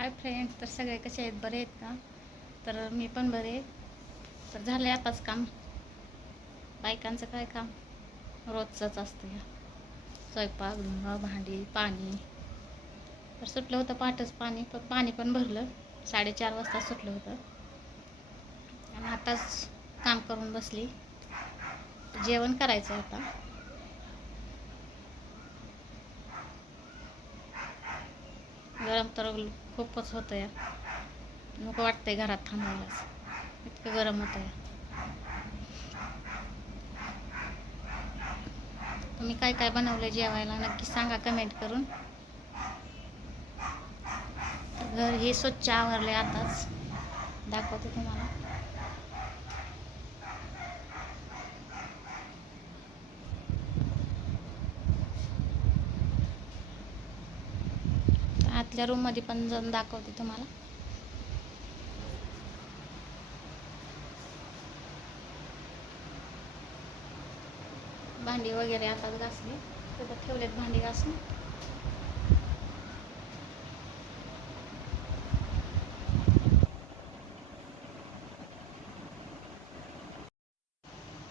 Hi friend तर सगळे कसे आहेत? बरे आहेत का? तर मी पण बरे आहे. तर झालं आहे आताच काम. बायकांचं काय काम? रोजचंच असतं या स्वयंपाक धुणं भांडी पाणी. तर सुटलं होतं पाठच पाणी पण पाणी पण भरलं. साडेचार वाजता सुटलं होतं. आणि आताच काम करून बसली. जेवण करायचं आहे आता. गरम तर खूपच होतं या नको वाटतंय घरात थांबायलाच. इतकं गरम होतं या तुम्ही काय काय बनवलं जेवायला? नक्की सांगा कमेंट करून. घर हे स्वच्छ आवरले आताच. दाखवते तुम्हाला. आतल्या रूममध्ये पण जाऊन दाखवते तुम्हाला. भांडी वगैरे आताच घासली. तिथं ठेवलेत भांडी घासून.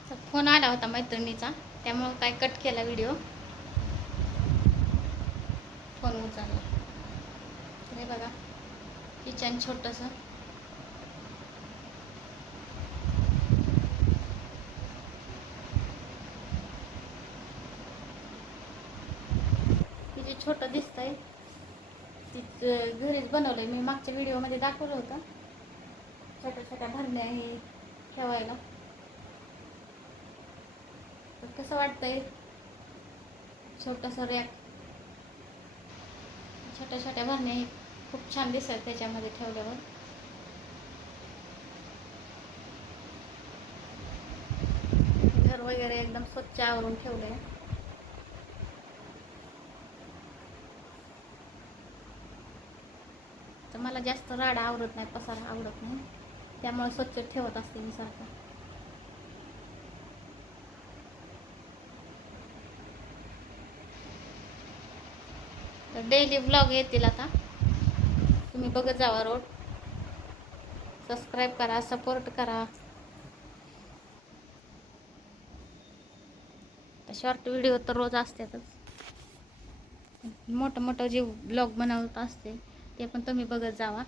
तर फोन आला होता मैत्रिणीचा त्यामुळं काय कट केला व्हिडिओ फोन उचलला. हे बघा किचन छोटंसं. किती छोटं दिसतंय आहे घरीच बनवलंय. मी मागच्या व्हिडिओमध्ये दाखवलं होतं. छोट्या छोट्या भरण्या हे ठेवायला. तर कसं वाटतंय? छोटंसं रॅक. छोट्या छोट्या भरण्या हे खूप छान दिसत त्याच्यामध्ये ठेवल्यावर. घर वगैरे एकदम स्वच्छ आवरून ठेवलंय. तर मला जास्त राडा आवडत नाही पसारा आवडत नाही. त्यामुळे स्वच्छ ठेवत असते मी सारखं. तर डेली ब्लॉग येतील आता. तुम्ही बघत जावा रोड. सबस्क्राईब करा सपोर्ट करा. शॉर्ट व्हिडिओ तर रोज असतातच. मोठं मोठं जे ब्लॉग बनवत असते ते पण तुम्ही बघत जावा.